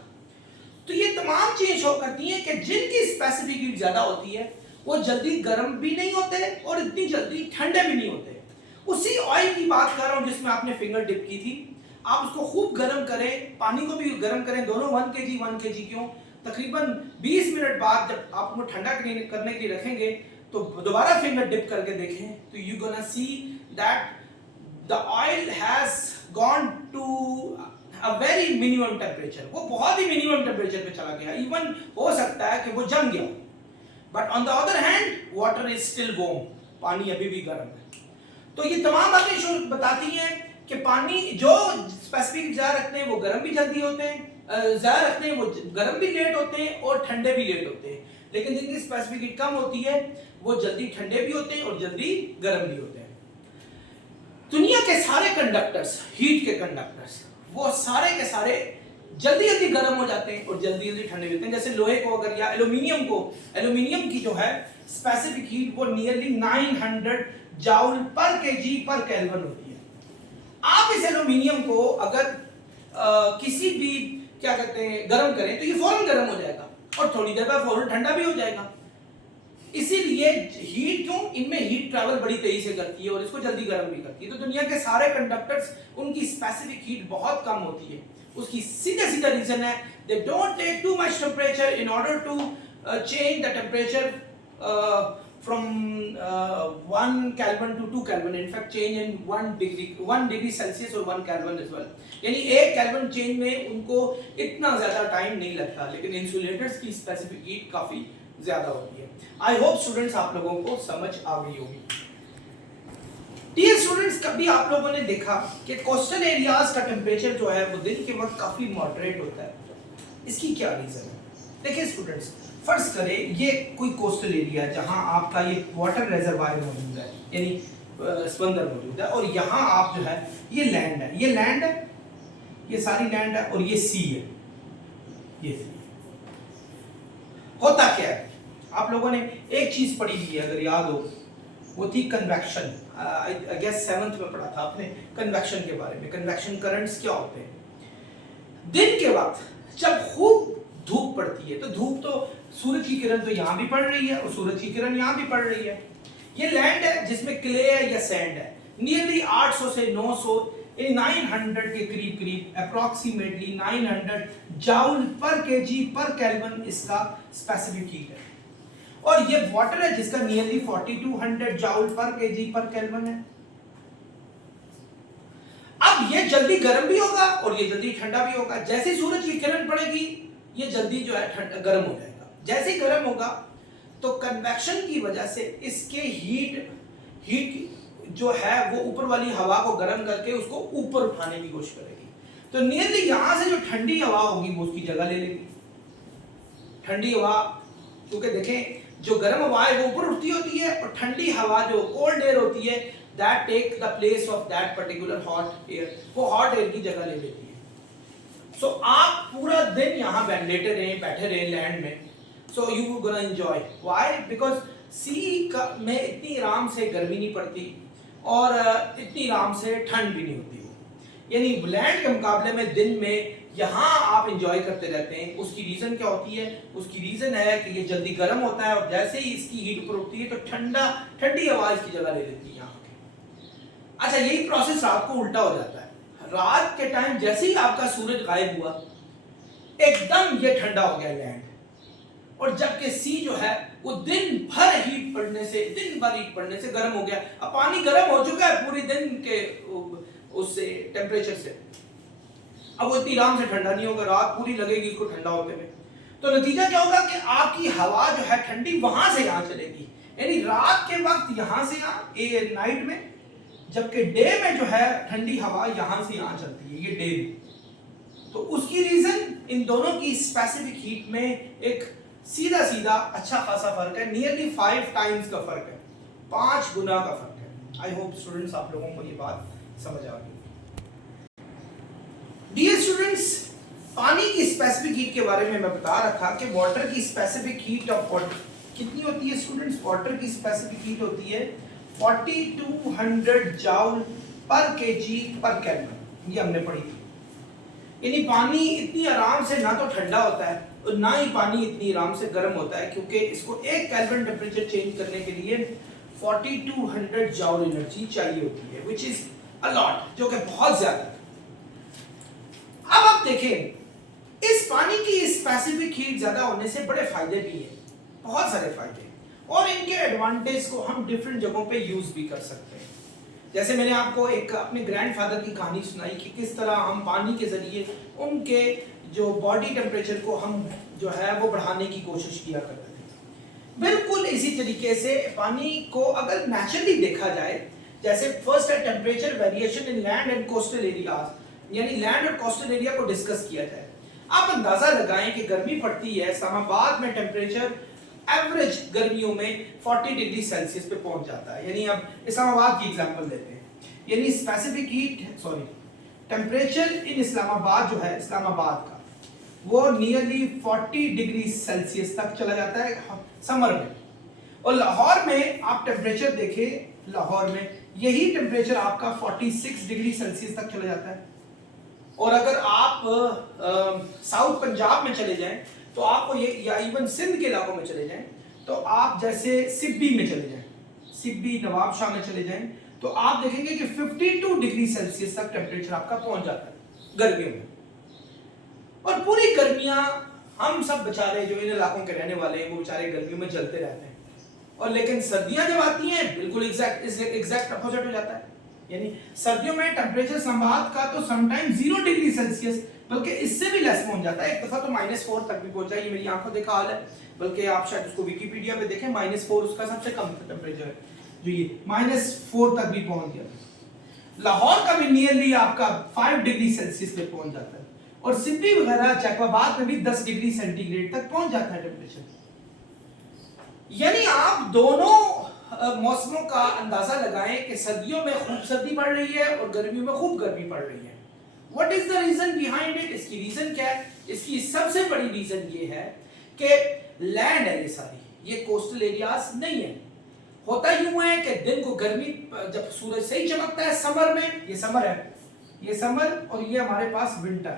तो ये तमाम चीजें शो करती हैं कि जिनकी स्पेसिफिक हीट ज्यादा होती है वो जल्दी गर्म भी नहीं होते और इतनी जल्दी ठंडे भी नहीं होते। उसी ऑयल की बात कर रहा हूं जिसमें आपने फिंगर डिप की थी। आप उसको खूब गर्म करें, पानी को भी गर्म करें, दोनों 1 kg क्यों, तकरीबन 20 मिनट बाद जब आप उसको ठंडा करने के लिए रखेंगे तो दोबारा फिंगर डिप करके देखें, तो you gonna see that the oil has gone to a very minimum temperature. वो बहुत ही मिनिमम टेम्परेचर पे चला गया, इवन हो सकता है कि वो जम गया। But on the other hand water is still warm, पानी अभी भी गर्म है। तो ये तमाम बातें बताती हैं कि पानी जो स्पेसिफिक जार रखते हैं वो गर्म भी जल्दी होते हैं, जार रखते हैं वो गर्म भी लेट होते हैं और ठंडे भी लेट होते हैं। लेकिन जिनकी स्पेसिफिक हीट कम होती है वो जल्दी ठंडे भी होते हैं और जल्दी गर्म भी होते हैं। दुनिया के सारे कंडक्टर्स, हीट के कंडक्टर्स, वो सारे के सारे जल्दी जल्दी गर्म हो जाते हैं और जल्दी जल्दी ठंडे होते हैं। जैसे लोहे को अगर, या एल्यूमिनियम को, एल्यूमिनियम की जो है स्पेसिफिक हीट वो नियरली 900 जूल पर केजी पर केल्विन होती है। आप इस एल्यूमिनियम को अगर किसी भी क्या कहते हैं गर्म करें तो ये फौरन गर्म हो जाएगा और थोड़ी देर बाद फौरन ठंडा भी हो जाएगा। इसीलिए हीट, क्यों, इनमें हीट ट्रैवल बड़ी तेजी से करती है और इसको जल्दी गर्म भी करती है। तो दुनिया के सारे कंडक्टर्स, उनकी स्पेसिफिक हीट बहुत कम होती है। उसकी सीधा सीधा रीजन है they don't take too much temperature in order to change the temperature from 1 Kelvin to 2 Kelvin. In fact, change in 1 degree Celsius और 1 Kelvin as well. यानी 1 Kelvin चेंज में उनको इतना ज्यादा टाइम नहीं लगता, लेकिन इंसुलेटर्स की स्पेसिफिक हीट काफी ज्यादा होती है। आई होप स्टूडेंट्स आप लोगों को समझ आ गई होगी। डियर स्टूडेंट्स, कभी आप लोगों ने देखा कि कोस्टल एरियाज का टेम्परेचर जो है वो दिन के वक्त काफी मॉडरेट होता है? इसकी क्या रीजन है? देखिए स्टूडेंट्स, फर्ज करें ये कोई कोस्टल एरिया है जहां आपका ये वाटर रिजर्वायर मौजूद है, यानी समंदर मौजूद है, और यहाँ आप जो है ये लैंड है, ये लैंड है, ये सारी लैंड है, और ये सी है, ये सी। होता क्या है, आप लोगों ने एक चीज पढ़ी थी अगर याद हो, वो थी कन्वेक्शन। आई गेस 7th में पढ़ा था आपने कन्वेक्शन के बारे में। कन्वेक्शन करंट्स क्या होते हैं? दिन के वक्त जब खूब धूप पड़ती है, तो धूप तो सूरज की किरण तो यहाँ भी पड़ रही है और सूरज की किरण यहाँ भी पड़ रही है। ये लैंड है जिसमें क्ले है या सैंड है, नियरली 800 से 900 900 के करीब करीब, अप्रोक्सीमेटली 900 जूल पर केजी पर केल्विन इसका स्पेसिफिक हीट है। और ये वाटर है जिसका नियरली 4200 जूल पर केजी पर केल्विन है। अब ये जल्दी गर्म भी होगा और ये जल्दी ठंडा भी होगा। जैसे सूरज की किरण पड़ेगी ये जल्दी जो है गर्म हो जाएगा। जैसे ही गर्म होगा तो कन्वेक्शन की वजह से इसके हीट जो है वो ऊपर वाली हवा को गर्म करके उसको ऊपर उठाने की कोशिश करेगी। तो नियरली यहां से जो ठंडी हवा होगी वो उसकी जगह ले लेगी। ठंडी हवा, क्योंकि देखें जो गर्म हवा है वो ऊपर उठती होती है और ठंडी हवा जो कोल्ड एयर होती है that take the place of that particular hot air, वो हॉट एयर की जगह ले लेती है। सो आप पूरा दिन यहाँ लेटे रहे, बैठे रहे लैंड में, so you gonna enjoy. Why? Because sea में इतनी आराम से गर्मी नहीं पड़ती और इतनी आराम से ठंड भी नहीं होती वो, यानी लैंड के मुकाबले में दिन में यहाँ आप एंजॉय करते रहते हैं। उसकी रीजन क्या होती है? उसकी रीजन है कि ये जल्दी गर्म होता है और जैसे ही इसकी हीट ऊपर उठती है तो ठंडी हवा इसकी जगह ले लेती है यहाँ के। अच्छा, यही प्रोसेस रात को उल्टा हो जाता है। रात के टाइम जैसे ही आपका सूरज गायब हुआ एकदम ये ठंडा हो गया लैंड, और जबकि सी जो है वो दिन भर हीट पड़ने से गर्म हो गया। अब पानी गर्म हो चुका है पूरी दिन के उससे टेम्परेचर से, अब वो इतनी आराम से ठंडा नहीं होगा, रात पूरी लगेगी उसको ठंडा होते हुए। तो नतीजा क्या होगा कि आपकी हवा जो है ठंडी वहां से यहां चलेगी, यानी रात के वक्त यहां से यहां नाइट में, जबकि डे में जो है ठंडी हवा यहां से यहां चलती है, ये डे में। तो उसकी रीजन इन दोनों की स्पेसिफिक हीट में एक सीधा अच्छा खासा फर्क है, नियरली 5 टाइम्स का फर्क है, 5 गुना का फर्क है। आई होप स्टूडेंट्स आप लोगों को ये बात समझ आ गई। डियर स्टूडेंट्स, पानी की स्पेसिफिक हीट के बारे में मैं बता रखा कि वाटर की स्पेसिफिक हीट ऑफ वाटर कितनी होती है स्टूडेंट्स? वाटर की स्पेसिफिक हीट होती है 4200 जूल पर केजी पर केल्विन, ये हमने पढ़ी थी। यानी पानी इतनी आराम से ना तो ठंडा होता है और ना ही पानी इतनी आराम से गर्म होता है, क्योंकि इसको 1 केल्विन टेम्परेचर चेंज करने के लिए 4200 जूल एनर्जी चाहिए होती है, व्हिच इज अ लॉट, जो कि बहुत ज्यादा है। अब आप देखें इस पानी की स्पेसिफिक हीट ज्यादा होने से बड़े फायदे भी हैं, बहुत सारे फायदे, और इनके एडवांटेज को हम डिफरेंट जगहों पे यूज भी कर सकते हैं। जैसे मैंने आपको एक अपने ग्रैंडफादर की कहानी सुनाई कि किस तरह हम पानी के जरिए उनके जो बॉडी टेम्परेचर को हम जो है वो बढ़ाने की कोशिश किया करते थे। बिल्कुल इसी तरीके से पानी को अगर नेचुरली देखा जाए, जैसे फर्स्ट है temperature variation in land and coastal areas, यानी लैंड और कोस्टल एरिया को डिस्कस किया जाए। आप अंदाजा लगाएं कि गर्मी पड़ती है, इस्लामाबाद में टेम्परेचर एवरेज गर्मियों में 40 डिग्री सेल्सियस पे पहुंच जाता है। यानी अब इस्लामाबाद की एग्जांपल लेते हैं, यानी स्पेसिफिक टेम्परेचर इन इस्लामाबाद जो है, इस्लामाबाद का वो नियरली 40 डिग्री सेल्सियस तक चला जाता है समर में। और लाहौर में आप टेम्परेचर देखें, लाहौर में यही टेम्परेचर आपका 46 डिग्री सेल्सियस तक चला जाता है। और अगर आप साउथ पंजाब में चले जाएं तो आपको ये, या इवन सिंध के इलाकों में चले जाएं तो आप जैसे सिब्बी में चले जाएं, सिब्बी नवाबशाह में चले जाएं तो आप देखेंगे कि 52 डिग्री सेल्सियस तक टेम्परेचर आपका पहुंच जाता है गर्मियों में। और पूरी गर्मियां हम सब बेचारे जो इन इलाकों के रहने वाले हैं वो बेचारे गर्मियों में जलते रहते हैं, और लेकिन सर्दियां जब आती हैं बिल्कुल एग्जैक्ट अपोजिट हो जाता है। यानी सर्दियों में टेम्परेचर इस्लामाबाद का तो समटाइम 0 डिग्री सेल्सियस बल्कि इससे भी लेस पहुंच जाता है। एक दफा तो -4 तक भी पहुंचा, ये मेरी आंखों देखा हाल है, बल्कि आप शायद उसको विकिपीडिया पे देखें, -4 उसका सबसे कम टेम्परेचर है, जो ये -4 तक भी पहुंच गया। लाहौर का भी नियरली आपका 5 डिग्री सेल्सियस पे पहुंच जाता है, और सिब्बी वगैरह जैकबाबाद में भी 10 डिग्री सेंटीग्रेड तक पहुंच जाता है टेम्परेचर। यानी आप दोनों मौसमों का अंदाजा लगाएं कि सर्दियों में खूब सर्दी पड़ रही है और गर्मियों में खूब गर्मी पड़ रही है। What is the reason behind it? इसकी रीजन क्या है? इसकी सबसे बड़ी रीजन ये है कि लैंड है, ये सारी, ये कोस्टल एरियाज नहीं है। होता यूं है कि दिन को गर्मी जब सूरज सही चमकता है समर में, ये समर है, ये समर, और ये हमारे पास विंटर।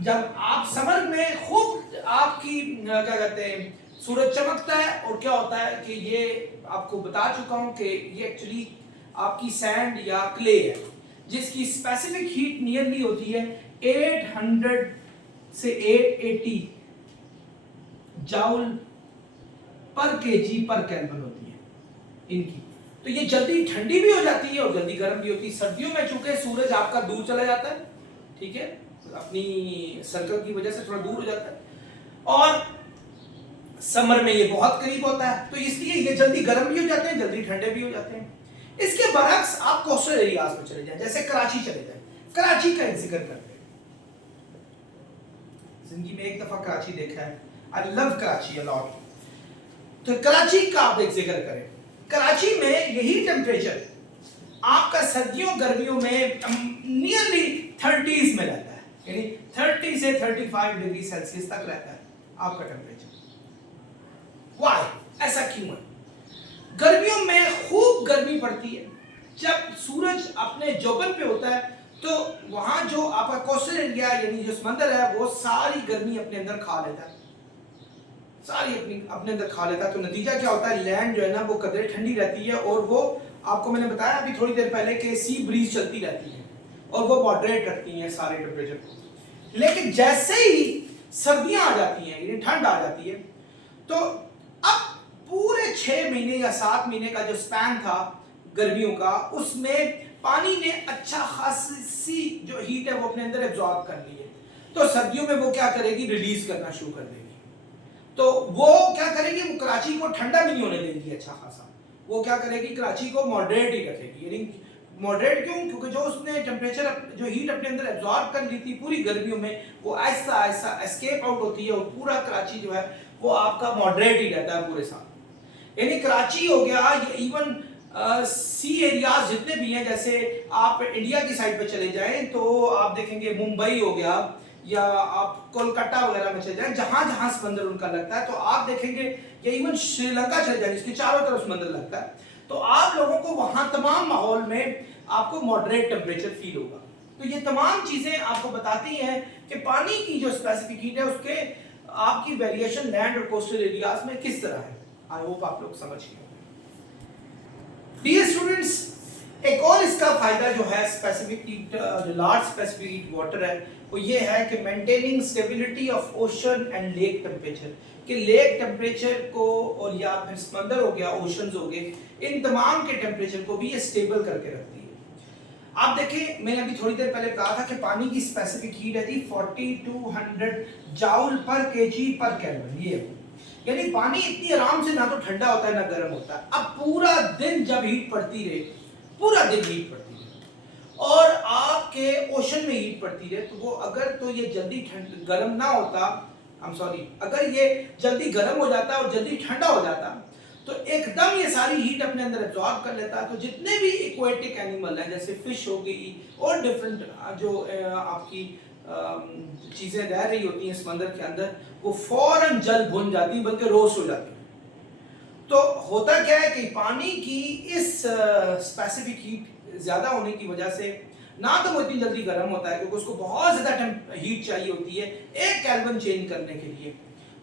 जब आप समर में खूब आपकी क्या कहते हैं सूरज चमकता है, और क्या होता है कि ये आपको बता चुका हूं कि ये एक्चुअली आपकी सैंड या क्ले है, जिसकी स्पेसिफिक हीट नियरली होती है 800 से 880 जूल पर केजी पर केल्विन होती है इनकी। तो ये जल्दी ठंडी भी हो जाती है और जल्दी गर्म भी होती है। सर्दियों में चूंकि सूरज आपका दूर चला जाता है, ठीक है, अपनी सर्कल की वजह से थोड़ा दूर हो जाता है, और समर में ये बहुत करीब होता है, तो इसलिए ये जल्दी गर्म भी हो जाते हैं, जल्दी ठंडे भी हो जाते हैं। इसके बरक्स आप कोस्टल एरियाज में चले जाएं, जैसे कराची चले जाएं, कराची का जिक्र करते हैं। जिंदगी में एक दफा कराची देखा है, I love Karachi a lot. तो कराची का आप एक जिक्र करें, कराची में यही टेम्परेचर आपका सर्दियों गर्मियों में नियरली 30s में रहता है, यानी 30 से 35 डिग्री सेल्सियस तक रहता है आपका टेम्परेचर। वाई, ऐसा क्यों है? गर्मियों में खूब गर्मी पड़ती है, जब सूरज अपने जोबन पे होता है तो वहां जो आपका कोस्टल एरिया यानी जो समंदर है वो सारी गर्मी अपने अंदर खा लेता है, सारी अपने अंदर खा लेता है। तो नतीजा क्या होता है, लैंड जो है ना वो कदरे ठंडी रहती है, और वो आपको मैंने बताया अभी थोड़ी देर पहले कि सी ब्रीज चलती रहती है और वो मॉडरेट रखती हैं सारे टेम्परेचर को। लेकिन जैसे ही सर्दियां आ जाती हैं यानी ठंड आ जाती है, तो अब पूरे 6 महीने या 7 महीने का जो स्पैन था गर्मियों का, उसमें पानी ने अच्छा खासी जो हीट है वो अपने अंदर एब्जॉर्ब कर ली है। तो सर्दियों में वो क्या करेगी, रिलीज करना शुरू कर देगी। तो वो क्या करेगी, वो कराची को ठंडा भी नहीं होने देगी अच्छा खासा, वो क्या करेगी, कराची को मॉडरेट ही रखेगी। यानी मॉडरेट क्यों, क्योंकि जो उसने टेम्परेचर जो हीट अपने अंदर एब्जॉर्ब कर ली थी पूरी गर्मियों में, वो ऐसा ऐसा एस्केप आउट होती है और पूरा कराची जो है वो आपका मॉडरेट ही रहता है पूरे साल। यानी कराची हो गया, ये इवन सी एरियाज जितने भी हैं, जैसे आप इंडिया की साइड पे चले जाएं तो आप देखेंगे मुंबई हो गया, या आप कोलकाता वगैरह में चले जाएं, जहां जहां समंदर उनका लगता है, तो आप देखेंगे या इवन श्रीलंका चले जाएं जिसके चारों तरफ समंदर लगता है, तो आप लोगों को वहां तमाम माहौल में आपको मॉडरेट टेम्परेचर फील होगा। तो ये तमाम चीजें आपको बताती हैं कि पानी की जो स्पेसिफिक हीट है उसके आपकी वेरिएशन लैंड और कोस्टल एरियाज में किस तरह है। आई होप आप लोग समझ गए। डियर स्टूडेंट्स, एक और इसका फायदा जो है स्पेसिफिक हीट, जो लार्ज स्पेसिफिक हीट वाटर है, वो ये है कि maintaining stability of ocean and lake temperature, कि लेक टेम्परेचर को और या फिर समंदर हो गया, ओशंस हो गए, इन तमाम के टेम्परेचर को भी ये स्टेबल करके रखती है। आप देखें, मैंने अभी थोड़ी देर पहले कहा था कि पानी की स्पेसिफिक हीट है जी 4200 joule per KG per kelvin. ये यानी पानी इतनी आराम से ना तो ठंडा होता है ना गर्म होता है। अब पूरा दिन जब हीट पड़ती रहे, पूरा दिन हीट पड़ती रहे और आपके ओशन में हीट पड़ती रहे, तो वो अगर तो ये जल्दी गर्म ना होता, अगर ये जल्दी गर्म हो जाता और जल्दी ठंडा हो जाता तो एकदम ये सारी हीट अपने अंदर एब्जॉर्ब कर लेता। तो जितने भी एक्वेटिक एनिमल हैं, जैसे फिश हो गई और डिफरेंट जो आपकी चीजें रह रही होती हैं समंदर के अंदर, वो फौरन जल भुन जाती, बल्कि रोस्ट हो जाती। तो होता क्या है कि पानी की इस स्पेसिफिक हीट ज्यादा होने की वजह से ना तो वो इतनी जल्दी गर्म होता है, क्योंकि उसको बहुत ज्यादा हीट चाहिए होती है 1 केल्विन चेंज करने के लिए।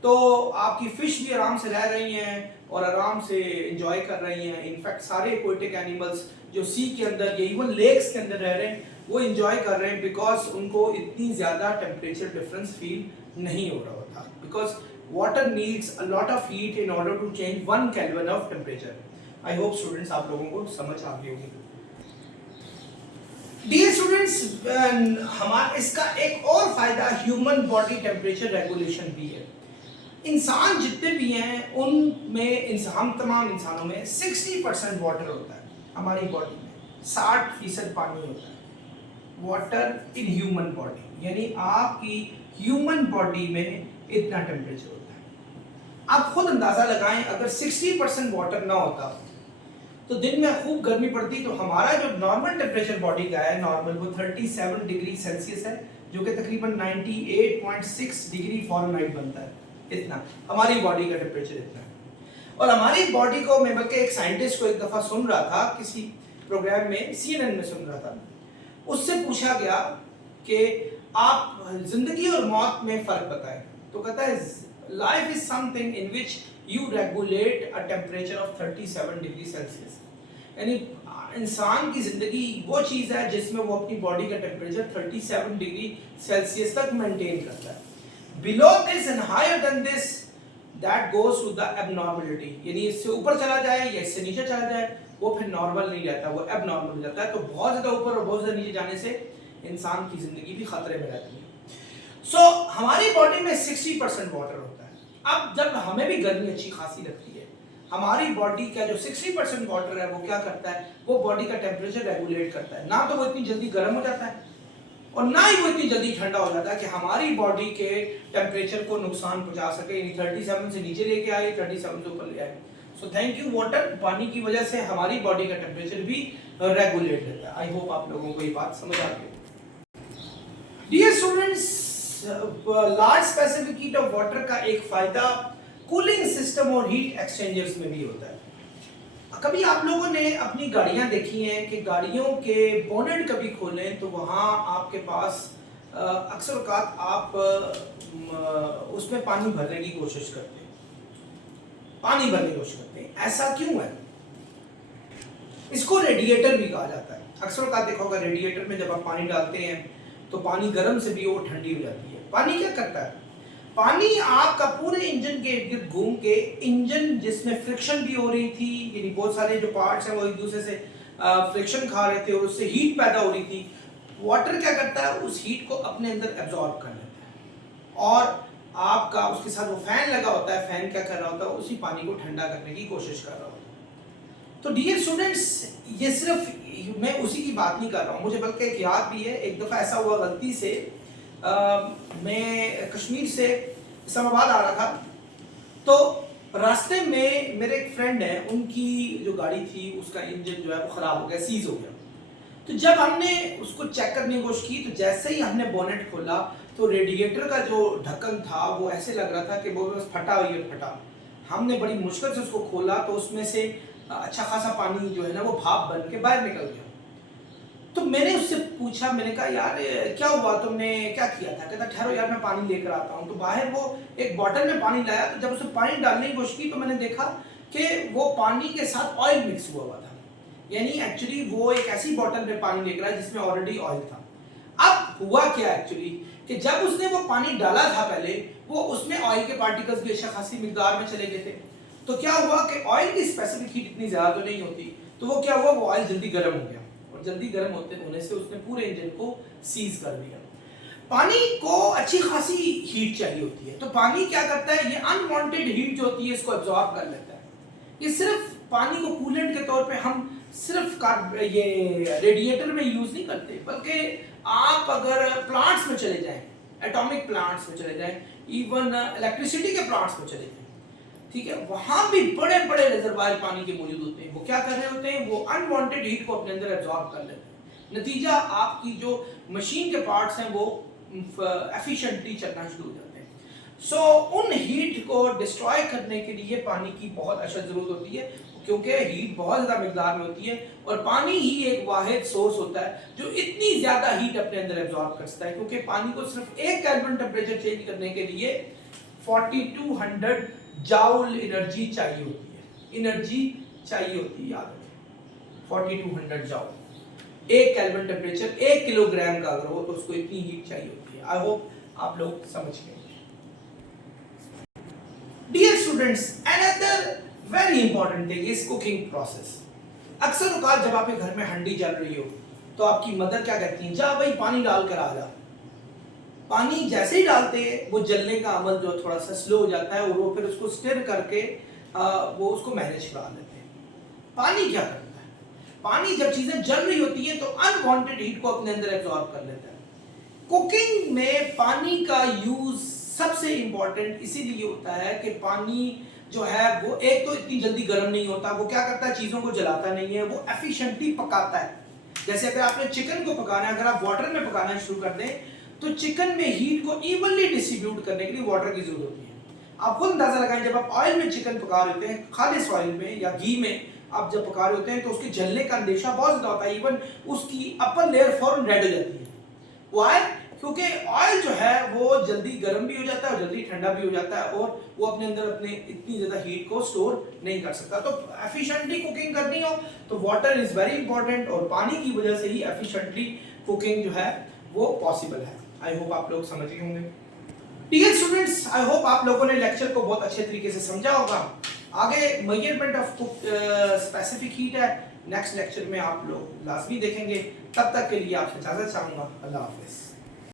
तो आपकी फिश भी आराम से रह रही हैं और आराम से एंजॉय कर रही हैं। इनफैक्ट सारे एक्वेटिक एनिमल्स जो सी के अंदर या इवन लेक्स के अंदर रह रहे हैं वो एंजॉय कर रहे हैं, बिकॉज उनको इतनी ज्यादा टेम्परेचर डिफरेंस फील नहीं हो रहा होता, because water needs a lot of heat in order to change 1 Kelvin of temperature. I hope students आप लोगों को समझ आ गई होगी। Dear students, हमारा इसका एक और फायदा ह्यूमन बॉडी टेम्परेचर रेगुलेशन भी है। इंसान जितने भी हैं उनमें हम तमाम इंसानों में 60% वाटर होता है। हमारी बॉडी में 60% पानी होता है। वाटर इन ह्यूमन बॉडी, यानी आपकी ह्यूमन बॉडी में इतना टेम्परेचर होता है। आप खुद अंदाजा लगाएं, अगर 60% वाटर ना होता तो दिन में खूब गर्मी पड़ती, तो हमारा जो नॉर्मल टेम्परेचर बॉडी का है, नॉर्मल वो 37 डिग्री सेल्सियस है, जो कि तकरीबन 98.6 डिग्री फ़ारेनहाइट बनता है। इतना हमारी बॉडी का टेम्परेचर इतना है। और हमारी बॉडी को, मैं बल्कि एक साइंटिस्ट को एक दफ़ा सुन रहा था, किसी प्रोग्राम में CNN में सुन रहा था, उससे पूछा गया कि आप जिंदगी और मौत में फ़र्क बताएं। तो कहता है life is something in which you regulate a temperature of 37 degree Celsius. यानी इंसान की जिंदगी वो चीज़ है जिसमें वो अपनी बॉडी का टेम्परेचर 37 डिग्री सेल्सियस तक मेंटेन करता है। Below this and higher than this that goes to the abnormality, यानी इससे ऊपर चला जाए या इससे नीचे चला जाए वो फिर नॉर्मल नहीं रहता, वो एबनॉर्मल हो जाता है। तो बहुत ज़्यादा ऊपर और बहुत ज़्यादा नीचे जाने से इंसान की जिंदगी भी खतरे में रहती है। सो हमारी बॉडी में 60% वाटर होता है। अब जब हमें भी गर्मी अच्छी खासी लगती है, हमारी बॉडी का जो 60% वाटर है वो क्या करता है, वो बॉडी का टेम्परेचर रेगुलेट करता है। ना तो वो इतनी जल्दी गर्म हो जाता है और ना ही वो इतनी जल्दी ठंडा हो जाता है कि हमारी बॉडी के टेम्परेचर को नुकसान पहुंचा सके, यानी 37 से नीचे लेके आए, 37 से ऊपर ले आए। सो थैंक यू वाटर, पानी की वजह से हमारी बॉडी का टेम्परेचर भी रेगुलेट रहता है। आई होप आप लोगों को ये बात समझ आ गई। Dear students, large specific heat of water का एक फायदा कूलिंग सिस्टम और हीट एक्सचेंजर्स में भी होता है। कभी आप लोगों ने अपनी गाड़ियां देखी हैं कि गाड़ियों के बोनेट कभी खोलें तो वहां आपके पास अक्सर औकात आप उसमें पानी भरने की कोशिश करते हैं। ऐसा क्यों है? इसको रेडिएटर भी कहा जाता है। अक्सर औकात देखा होगा रेडिएटर में जब आप पानी डालते हैं तो पानी गर्म से भी वो ठंडी हो जाती है। पानी क्या करता है? पानी आपका पूरे इंजन के इर्द गिर्द घूम के, इंजन जिसमें फ्रिक्शन भी हो रही थी, यानी बहुत सारे जो पार्ट्स हैं वो एक दूसरे से फ्रिक्शन खा रहे थे और उससे हीट पैदा हो रही थी, वाटर क्या करता है, उस हीट को अपने अंदर एब्जॉर्ब कर लेता है और आपका उसके साथ वो फैन लगा होता है, फैन क्या कर रहा होता है, उसी पानी को ठंडा करने की कोशिश कर रहा होता है। तो डियर स्टूडेंट्स, ये सिर्फ मैं उसी की बात नहीं कर रहा हूँ, मुझे बल्कि एक याद भी है। एक दफ़ा ऐसा हुआ गलती से मैं कश्मीर से इस्लामाबाद आ रहा था, तो रास्ते में मेरे एक फ्रेंड है, उनकी जो गाड़ी थी उसका इंजन जो है वो ख़राब हो गया, सीज हो गया। तो जब हमने उसको चेक करने की कोशिश की तो जैसे ही हमने बोनेट खोला तो रेडिएटर का जो ढक्कन था वो ऐसे लग रहा था कि वो बस फटा हुई है, फटा। हमने बड़ी मुश्किल से उसको खोला तो उसमें से अच्छा खासा पानी जो है ना वो भाप बन के बाहर निकल गया। तो मैंने उससे पूछा, मैंने कहा यार क्या हुआ, तुमने क्या किया था? कहता ठहरो यार मैं पानी लेकर आता हूँ। तो बाहर वो एक बॉटल में पानी लाया, तो जब उसमें पानी डालने की कोशिश की तो मैंने देखा कि वो पानी के साथ ऑयल मिक्स हुआ था। यानी एक्चुअली वो एक ऐसी बॉटल में पानी लेकर आया जिसमें ऑलरेडी ऑयल था। अब हुआ क्या एक्चुअली कि जब उसने वो पानी डाला था पहले, वो उसमें ऑयल के पार्टिकल्स भी अच्छा खासी मिकदार में चले गए थे। तो क्या हुआ कि ऑयल की स्पेसिफिक हीट इतनी ज्यादा तो नहीं होती, तो वो क्या हुआ, वो ऑयल जल्दी गर्म हो गया और जल्दी गर्म होने से उसने पूरे इंजन को सीज कर दिया। पानी को अच्छी खासी हीट चाहिए होती है, तो पानी क्या करता है, ये अनवांटेड हीट जो होती है इसको एब्जॉर्ब कर लेता है। ये सिर्फ पानी को कूलेंट के तौर पे हम सिर्फ ये रेडिएटर में यूज नहीं करते, बल्कि आप अगर प्लांट्स में चले जाएं, एटॉमिक प्लांट्स में चले जाएं, इवन इलेक्ट्रिसिटी के प्लांट्स में चले जाएं, ठीक है, वहां भी बड़े बड़े रिजर्वायर पानी के मौजूद होते हैं। वो क्या कर रहे होते हैं, वो अनवांटेड हीट को अपने अंदर एब्जॉर्ब कर लेते हैं। नतीजा आपकी जो मशीन के पार्ट्स हैं वो एफिशिएंटली चलना शुरू हो जाते हैं। सो उन हीट को डिस्ट्रॉय करने के लिए पानी की बहुत अशद जरूरत होती है, क्योंकि हीट बहुत ज़्यादा मिकदार में होती है और पानी ही एक वाहिद सोर्स होता है जो इतनी ज़्यादा हीट अपने अंदर एब्जॉर्ब कर सकता है। क्योंकि पानी को सिर्फ 1 केल्विन टेम्परेचर चेंज करने के लिए 4200 जाउल एनर्जी चाहिए होती है, याद रखें 4200 जाउल। 1 केल्विन टेम्परेचर 1 किलोग्राम का अगर हो तो उसको इतनी हीट चाहिए होती है। आई होप आप लोग समझ गए। Dear students, another very important thing is cooking process. अक्सर औकात जब आपके घर में हंडी जल रही हो तो आपकी मदर क्या कहती है, जा भाई पानी डाल कर आ जा। पानी जैसे ही डालते हैं वो जलने का अमल जो थोड़ा सा स्लो हो जाता है और वो फिर उसको स्टिर करके वो उसको मैनेज करा देते हैं। पानी क्या करता है, पानी जब चीजें जल रही होती है तो अनवांटेड हीट को अपने अंदर एब्जॉर्ब कर लेता है। कुकिंग में पानी का यूज सबसे इंपॉर्टेंट इसीलिए होता है कि पानी जो है वो एक तो इतनी जल्दी गर्म नहीं होता, वो क्या करता है, चीजों को जलाता नहीं है, वो एफिशिएंटली पकाता है। जैसे अगर आपने चिकन को पकाना है, अगर आप वाटर में पकाना शुरू कर दें तो चिकन में हीट को इवनली डिस्ट्रीब्यूट करने के लिए वाटर की जरूरत होती है। आप खुद अंदाजा लगाएं, जब आप ऑयल में चिकन पका रहे होते हैं, खालिस ऑयल में या घी में आप जब पका रहे होते हैं तो उसके जलने का अंदेशा बहुत ज्यादा होता है, इवन उसकी अपर लेयर फौरन रेड हो जाती है। व्हाई? क्योंकि ऑयल जो है वो जल्दी गर्म भी हो जाता है और जल्दी ठंडा भी हो जाता है और वो अपने अंदर अपने इतनी ज्यादा हीट को स्टोर नहीं कर सकता। तो एफिशिएंटली कुकिंग करनी हो तो वाटर इज वेरी इंपॉर्टेंट और पानी की वजह से ही एफिशिएंटली कुकिंग जो है वो पॉसिबल है। आई होप आप लोग समझ गए होंगे। डियर स्टूडेंट्स, आई होप आप लोगों ने लेक्चर को बहुत अच्छे तरीके से समझा होगा। आगे मेजरमेंट ऑफ स्पेसिफिक हीट है, नेक्स्ट लेक्चर में आप लोग लाजमी देखेंगे। तब तक के लिए आपसे इजाजत चाहूंगा। अल्लाह हाफिज।